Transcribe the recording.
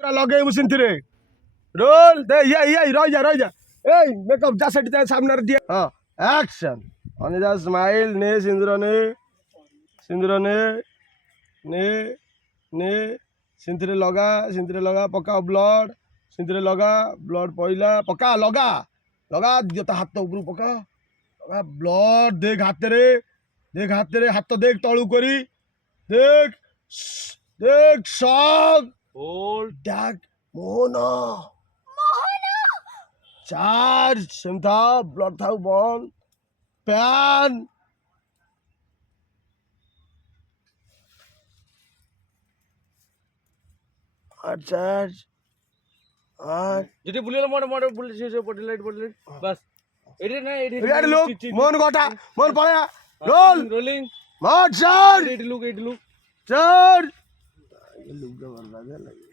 पूरा लगे मुसिन थिरे रोल दे ये रह जा ए मेकअप जा सेट जा सामने रे दिया हां एक्शन अनिदा स्माइल ने सिंदूर ने सिंथरे लगा पका ब्लड सिंथरे लगा ब्लड पइला पका लगा जता हाथ ऊपर पका लगा ब्लड देख हाथ रे हाथ देख तळू करी देख सब होल्ड टैग मोहना चार्ज सेमथा ब्लड था बॉल पैन चार्ज যেটা বুলিয়ে মোড় বুলি শেষ বডি লাইট বাস এডি না এডি यार लोग मोहन गोटा मोहन पड़या रोलिंग मोहन चार्ज एडी लुक चार्ज ये लुक का बर्बाद है लगी